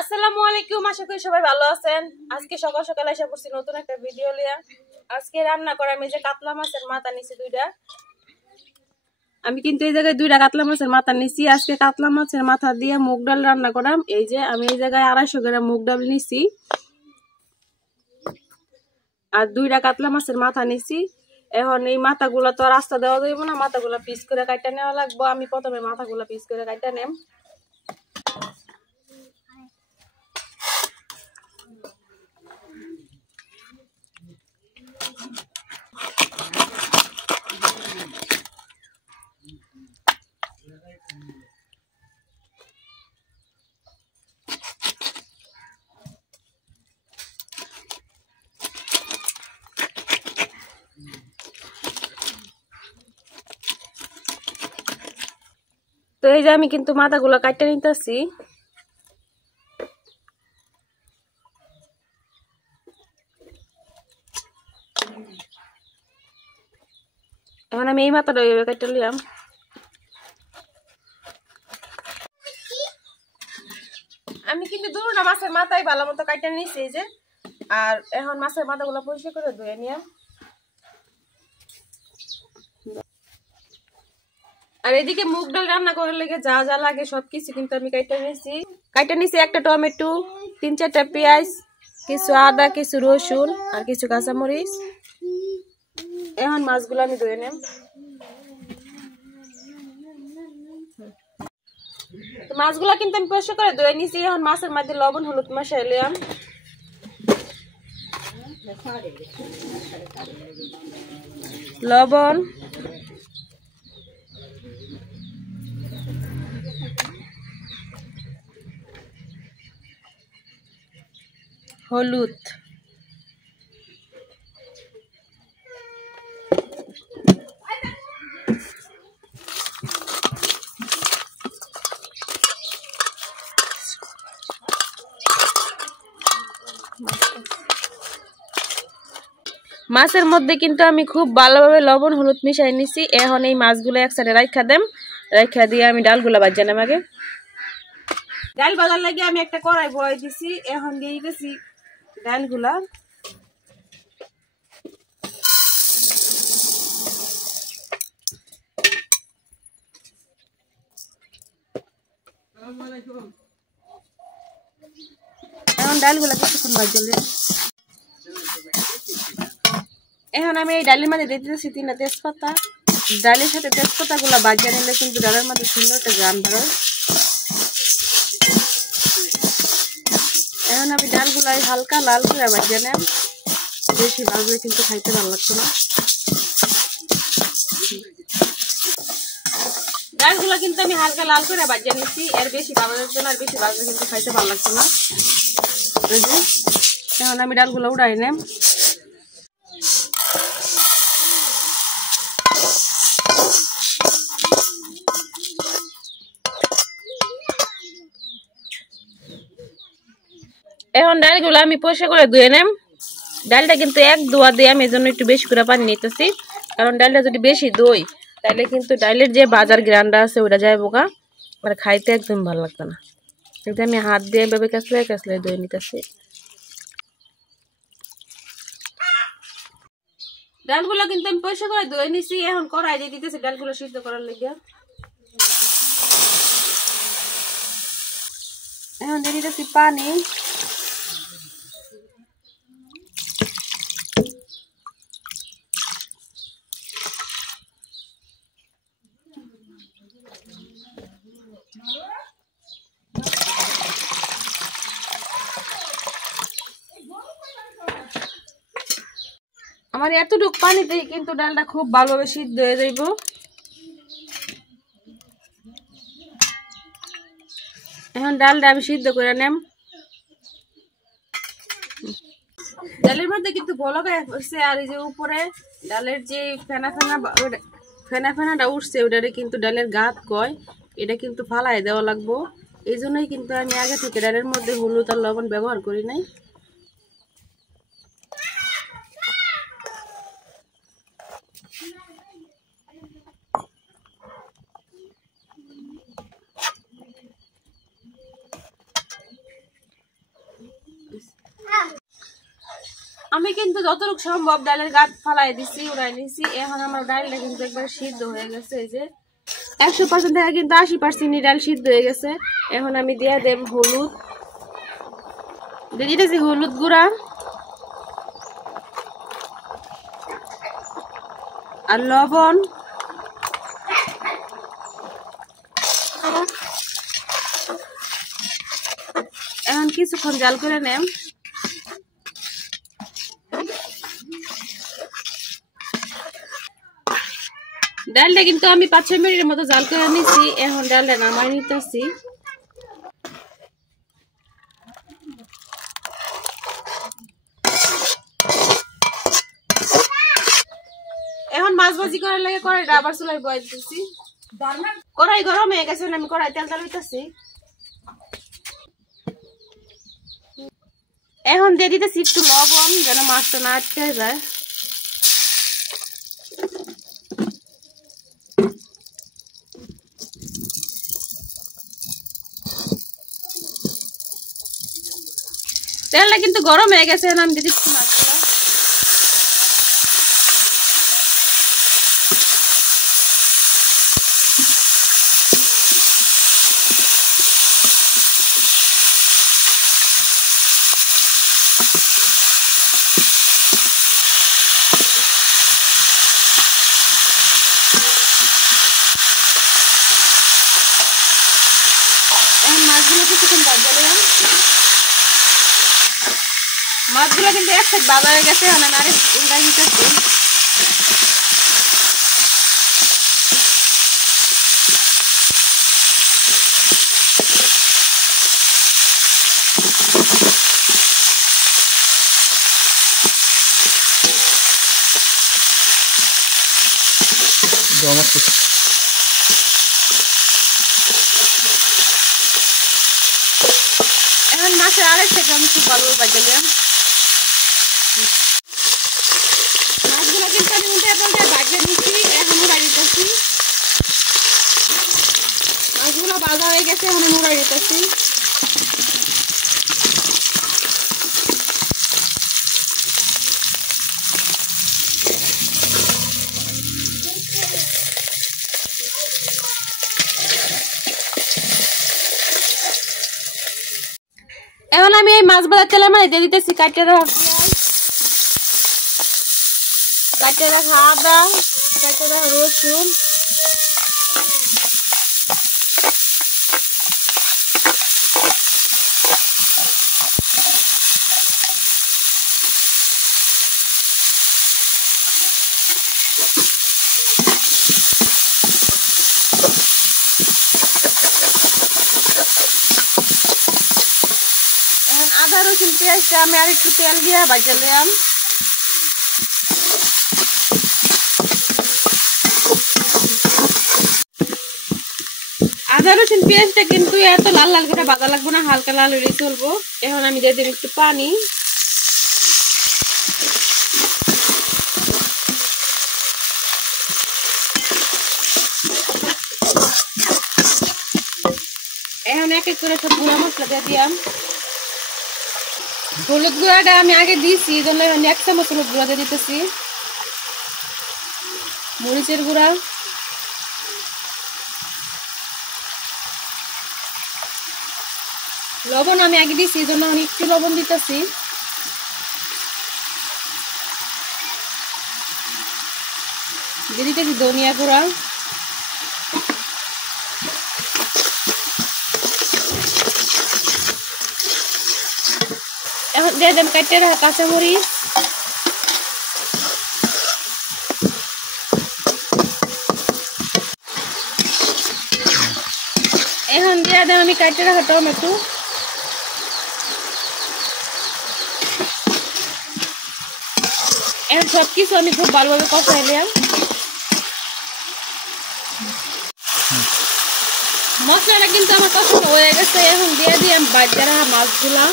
আসসালামু আলাইকুম, আশা করি সবাই ভালো আছেন। আজকে সকাল সকাল এসে পড়ছি নতুন একটা ভিডিও লিয়া। আজকে রান্না করা আমি যে কাতলা মাছের মাথা নিছি দুইটা। আমি কিন্তু এই জায়গায় দুইটা কাতলা মাছের মাথা নিছি। আজকে কাতলা মাছের মাথা দিয়ে মুগ ডাল রান্না করাম। এই যে আমি এই জায়গায় 250 গ্রাম মুগ ডাল নিছি আর দুইটা কাতলা মাছের মাথা নিছি। এখন এই মাথাগুলা তো আর রাস্তা দেওয়া যাইব না, মাথাগুলা পিস করে কাটা নেওয়া লাগবো। আমি প্রথমে মাথাগুলা পিস করে কাটা নেম। তো এই যে আমি কিন্তু মাথাগুলা কাটা নিতেছি। এখন আমি এই মাথাটা ওইভাবে কাটা নিলাম। আমি কিন্তু দুটো মাছের মাথায় ভালো মতো কাটা নিয়েছি এই যে। আর এখন মাছের মাথাগুলো পরিষ্কার করে ধুয়ে নিয়ে, আর এদিকে মুগ ডাল রান্না করার লেগে যা যা লাগে সবকিছু কিন্তু আমি কাটা নিয়েছি। একটা টমেটো, 3-4টা পেঁয়াজ, কিছু আদা, কিছু রসুন আর কিছু কাঁচামরিচ। এখন মাছগুলো আমি ধুয়ে নেব। মাছগুলা কিন্তু আমি পরিষ্কার করে ধুয়ে নিয়েছি। এখন মাছের মধ্যে লবণ হলুদ মিশাইলাম। লবণ, হলুদ, মাছের মধ্যে কিন্তু আমি খুব ভালোভাবে লবণ হলুদ মিশাই নিছি। এখন এই মাছগুলো একসাথে রাখা দেম, রাখা দিয়ে আমি ডালগুলা ভাজা নেম। আগে ডাল ভাজার লাগে আমি একটা কড়াই বসাই দিছি। এখন দিয়ে দিতেছি ডালগুলা। এখন ডালগুলা কিছুক্ষণ ভাজলে এখন আমি এই ডালের মধ্যে দিয়ে দিতেছি 3টা তেজপাতা। ডালের সাথে তেজপাতা গুলা ভাজা নিলে কিন্তু ডালের মধ্যে সুন্দর একটা গান বেরোয়। এখন আমি ডালগুলাই হালকা লাল করে ভাজা নেব, বেশি ভাজলে কিন্তু খাইতে ভালো লাগতো না। ডালগুলা কিন্তু আমি হালকা লাল করে ভাজা নিচ্ছি, এর বেশি ভাজা লাগতো না, আর বেশি ভাজলে কিন্তু খাইতে ভালো লাগতো না। এখন আমি ডালগুলো উড়াই নেব। এখন ডালগুলো আমি পরিষ্কার করে ধুয়ে নেব। ডালটা কিন্তু এক ধোয়া দিয়ে আমি এজন্য একটু বেশি করে পানি নিতেছি, কারণ ডালটা যদি বেশি ধুই তাহলে কিন্তু ডালের যে বাজার গ্রানটা আছে ওটা যায় বোকা, মানে খাইতে একদম ভালো লাগতো না। কিন্তু আমি হাত দিয়ে এভাবে কাছলে কাছলে ধুয়ে নিতেছি। ডালগুলো কিন্তু আমি পরিষ্কার করে ধুয়ে নিছি। এখন কড়াই দিয়ে দিতেছি ডালগুলো সিদ্ধ করার লেগে। এখন দিয়ে দিতেছি পানি। আমার এতটুক পানিতেই কিন্তু ডালটা খুব ভালোভাবে সিদ্ধ হয়ে যাইব। এখন ডালটা আমি সিদ্ধ করে নেম। ডালের মধ্যে কিন্তু বলক উঠছে, আর এই যে উপরে ডালের যে ফেনাটা উঠছে ওটারে কিন্তু ডালের গাত কয়, এটা কিন্তু ফালাই দেওয়া লাগবো। এই জন্যই কিন্তু আমি আগে থেকে ডালের মধ্যে হলুদ আর লবণ ব্যবহার করি নাই। আমি কিন্তু যতটুকু সম্ভব ডালের গাঁট ফালাই দিছি, উড়াই নিছি। এখন আমার ডালটা কিন্তু একবার সিদ্ধ হয়ে গেছে। এই যে 100% থেকে কিন্তু 80% ডাল সিদ্ধ হয়ে গেছে। এখন আমি দিয়ে দেব হলুদ, দিয়ে দিতেছি হলুদ গুঁড়া আর লবণ। এখন কিছুক্ষণ জাল করে নেম। ডালটা কিন্তু আমি 5-6 মিনিটের মতো জাল করে নিছি। এখন ডালটা নামাই নিতেছি। এখন মাছ ভাজি করার লাগে কড়াইটা আবার চুলায় বয়াই দিতেছি। কড়াই গরম হয়ে গেছে, আমি কড়াই তেল দিতেছি। এখন দিয়ে দিতেছি একটু লবণ, যেন মাছটা না আটকে যায়। তেলটা কিন্তু গরম হয়ে গেছে, আমি দিয়ে দিচ্ছি মাছগুলো। মাছগুলো কিছুক্ষণ ভাজলাম। মাছগুলো কিন্তু এক সাইড ভাজা হয়ে গেছে, আমি আরেক উল্টাই দিতেছি। এখন মাছের আরেক থেকে আমি খুব ভালো ভাজলাম। মাছগুলো কিন্তু আমি উল্টে পাল্টে ভাজে নিচ্ছি। এখন উড়াই দিতেছি। মাছগুলো ভাজা হয়ে গেছে, এখন উড়াই দিতেছি। এখন আমি এই মাছ ভাজার তেলের মধ্যে দিয়ে দিতেছি কাটে রাখা আদা, কাটে রাখা রসুন, আদা রসুন পেঁয়াজটা আমি আর একটু তেল দিয়ে ভাজলাম। আদা রসুন পেঁয়াজটা কিন্তু এত লাল লাল করে ভাজা লাগবে না, হালকা লাল হলেই চলবো। এখন আমি দিয়ে দেব একটু পানি। এখন এক এক করে সব গুঁড়া মশলা দিয়ে দিলাম। হলুদ গুঁড়াটা আমি আগে দিয়েছি, এই জন্য আমি 1 চামচ হলুদ গুঁড়া দিয়ে দিতেছি। মরিচের গুঁড়া, লবণ আমি আগে দিয়েছি, এই জন্য আমি একটু লবণ দিতেছি। দিয়ে দিতেছি ধনিয়া গুঁড়া, এখন দিয়ে দেন কাটে রাখা কাঁচামরিচ, এখন দিয়ে দেন আমি কাটে রাখা টমেটো, এখন সবকিছু আমি খুব ভালোভাবে কষাইলাম। মশলাটা কিন্তু আমার কষানো হয়ে গেছে। এখন দিয়ে দিলাম ভাজা রাখা মাছগুলা।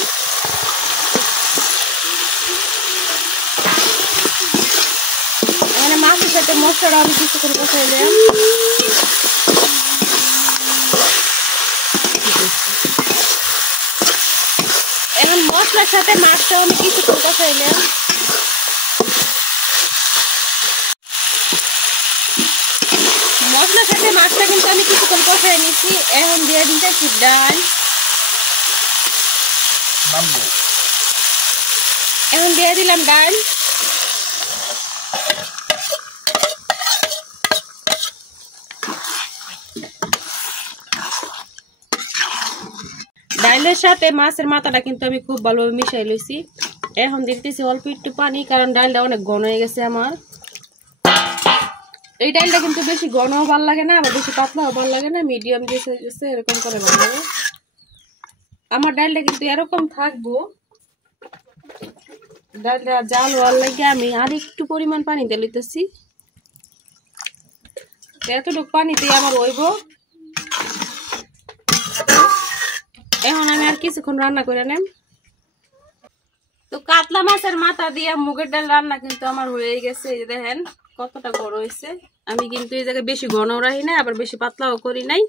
এখানে মাছের সাথে মশলাটা আমি কিছুক্ষণ কষাইলাম। এখন মশলার সাথে মাছটাও আমি কিছুক্ষণ কষাইলাম। কিন্তু আমি কিছুক্ষণ কষাই নিচ্ছি। এখন দিয়ে দিতেছি ডাল। এখন দিয়ে দিলাম ডাল। ডালের সাথে মাছের মাথাটা কিন্তু আমি খুব ভালোভাবে মিশাই লইছি। এখন দিতেছি অল্প একটু পানি, কারণ ডালটা অনেক ঘন হয়ে গেছে আমার। এই ডালটা কিন্তু বেশি ঘনও ভালো লাগে না, আবার বেশি পাতলাও ভালো লাগে না, মিডিয়াম গেছে এরকম করে ভালো লাগে। আমার ডালটা কিন্তু এরকম থাকবো। ডালটা জাল হওয়ার লাগে আমি আর একটু পরিমাণ পানি দিয়ে লইতেছি। এতটুকু পানিতে আমার হইব। এখন আমি আর কিছুক্ষণ রান্না করে নেব। তো কাতলা মাছের মাথা দিয়ে মুগের ডাল রান্না কিন্তু আমার হয়ে গেছে। এই যে দেখেন কতটা বড় হয়েছে। আমি কিন্তু এই জায়গায় বেশি ঘনও রাখি নাই, আবার বেশি পাতলাও করি নাই।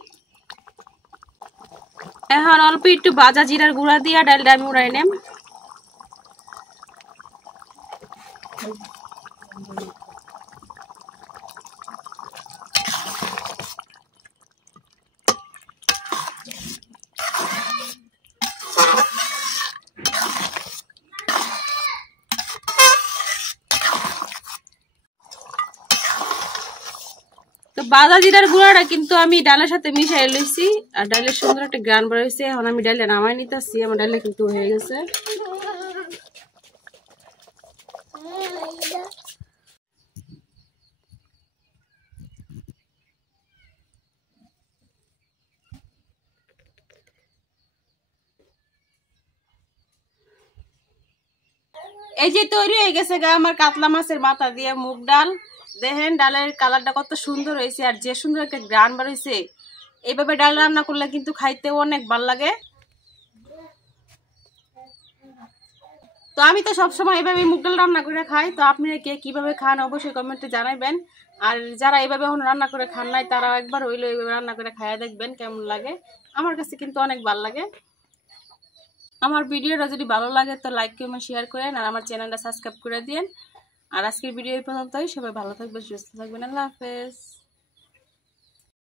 এখন অল্প একটু ভাজা জিরার গুঁড়া দিয়ে ডালটা আমি উড়াই নেব। তো ভাজা জিরার গুঁড়াটা কিন্তু আমি ডালের সাথে মিশাই লইছি, আর ডালের সুন্দর একটা গ্রান বার হয়েছে। এখন আমি ডালে নামাই নিতেছি। আমার ডালে কিন্তু হয়ে গেছে। এই যে তৈরি হয়ে গেছে গা আমার কাতলা মাছের মাথা দিয়ে মুগ ডাল। দেখেন ডালের কালারটা কত সুন্দর হয়েছে, আর যে সুন্দর একটা গ্রান বার হয়েছে। এইভাবে ডাল রান্না করলে কিন্তু খাইতেও অনেক ভালো লাগে। তো আমি তো সবসময় এভাবে মুগ ডাল রান্না করে খাই। তো আপনারা কে কিভাবে খান অবশ্যই কমেন্টে জানাবেন। আর যারা এইভাবে এখন রান্না করে খান নাই, তারা একবার হইলো এইভাবে রান্না করে খাইয়া দেখবেন কেমন লাগে। আমার কাছে কিন্তু অনেক ভালো লাগে। আমার ভিডিওটা যদি ভালো লাগে তো লাইক কমেন্ট শেয়ার করেন, আর আমার চ্যানেলটা সাবস্ক্রাইব করে দিন। আর আজকের ভিডিও এই পর্যন্তই। সবাই ভালো থাকবেন, সুস্থ থাকবেন। আল্লাহ হাফেজ।